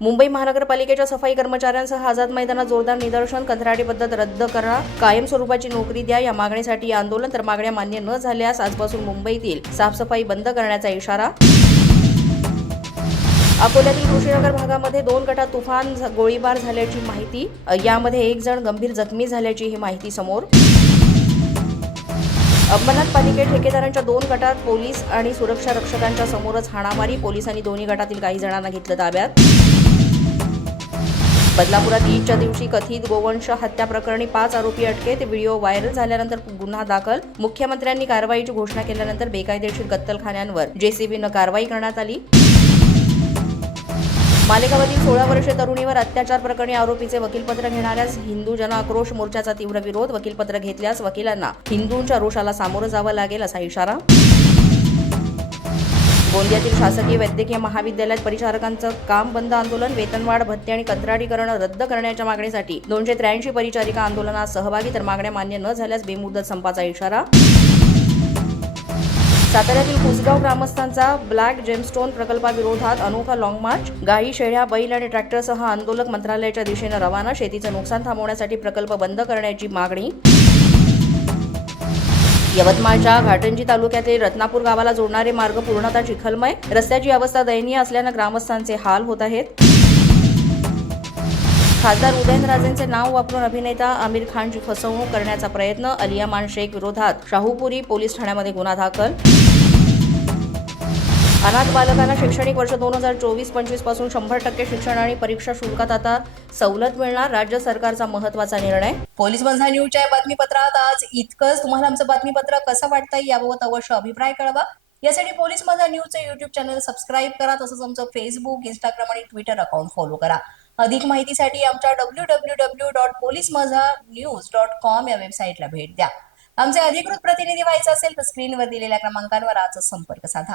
मुंबई महानगरपालिकेच्या सफाई कर्मचाऱ्यांसह आझाद मैदानात जोरदार निदर्शन कंत्राटी पद्धत रद्द करा कायम स्वरूपाची नोकरी द्या या मागणीसाठी आंदोलन तर मागण्या मान्य न झाल्यास आजपासून मुंबईतील साफसफाई बंद करण्याचा इशारा. अकोल्यातील कृषीनगर भागामध्ये दोन गटात तुफान गोळीबार झाल्याची माहिती. यामध्ये एक जण गंभीर जखमी झाल्याची ही माहिती समोर. अंबरनाथ पालिके ठेकेदारांच्या दोन गटात पोलीस आणि सुरक्षा रक्षकांच्या समोरच हाणामारी. पोलिसांनी दोन्ही गटातील काही जणांना घेतलं ताब्यात. बदलापुरात ईदच्या दिवशी कथित गोवंश हत्या प्रकरणी पाच आरोपी अटकेत. व्हिडिओ व्हायरल झाल्यानंतर गुन्हा दाखल. मुख्यमंत्र्यांनी कारवाईची घोषणा केल्यानंतर बेकायदेशीर कत्तलखान्यांवर जेसीबीनं कारवाई करण्यात आली. मालेगावातील सोळा वर्षे तरुणीवर अत्याचार प्रकरणी आरोपीचे वकीलपत्र घेणाऱ्यास हिंदू जन आक्रोश मोर्चाचा तीव्र विरोध. वकीलपत्र घेतल्यास वकिलांना हिंदूंच्या रोषाला सामोरं जावं लागेल असा इशारा गोंदियातील शासकीय वैद्यकीय महाविद्यालयात परिचारकांचं काम बंद आंदोलन वेतनवाढ भत्ते आणि कंत्राटीकरण रद्द करण्याच्या मागणीसाठी दोनशे त्र्याऐंशी परिचारिका आंदोलनात सहभागी तर मागण्या मान्य न झाल्यास बेमुदत संपाचा इशारा. साताऱ्यातील कुसगाव ग्रामस्थांचा ब्लॅक जेमस्टोन प्रकल्पाविरोधात अनोखा लॉंग मार्च गाई शेळ्या बैल आणि ट्रॅक्टरसह आंदोलक मंत्रालयाच्या दिशेनं रवाना शेतीचं नुकसान थांबवण्यासाठी प्रकल्प बंद करण्याची मागणी यवतमाळच्या घाटंजी तालुक्यातील रत्नापूर गावाला जोडणारे मार्ग पूर्णतः चिखलमय. रस्त्याची अवस्था दयनीय असल्यानं ग्रामस्थांचे हाल होत आहेत. खासदार उदयनराजेंचे नाव वापरून अभिनेता आमिर खानची फसवणूक करण्याचा प्रयत्न अलियामान शेख विरोधात. शाहूपुरी पोलीस ठाण्यामध्ये गुन्हा दाखल. अनाथ बालकांना शैक्षणिक वर्ष दोन हजार चोवीस पंचवीसपासून शंभर टक्के शिक्षण आणि परीक्षा शुल्कात आता सवलत मिळणार. राज्य सरकारचा महत्त्वाचा निर्णय. पोलीस बंधा न्यूजच्या या बातमीपत्रात आज इतकंच. तुम्हाला आमचं बातमीपत्र कसं वाटतंय याबाबत अवश्य अभिप्राय कळवा. यासाठी पोलीस माझा न्यूजचं युट्यूब चॅनल सबस्क्राईब करा तसंच आमचं फेसबुक इंस्टाग्राम आणि ट्विटर अकाउंट फॉलो करा. अधिक माहितीसाठी आमच्या W W W dot police Majha news dot com या वेबसाईटला भेट द्या. आमचे अधिकृत प्रतिनिधी व्हायचं असेल तर स्क्रीनवर दिलेल्या क्रमांकांवर आजच संपर्क साधा.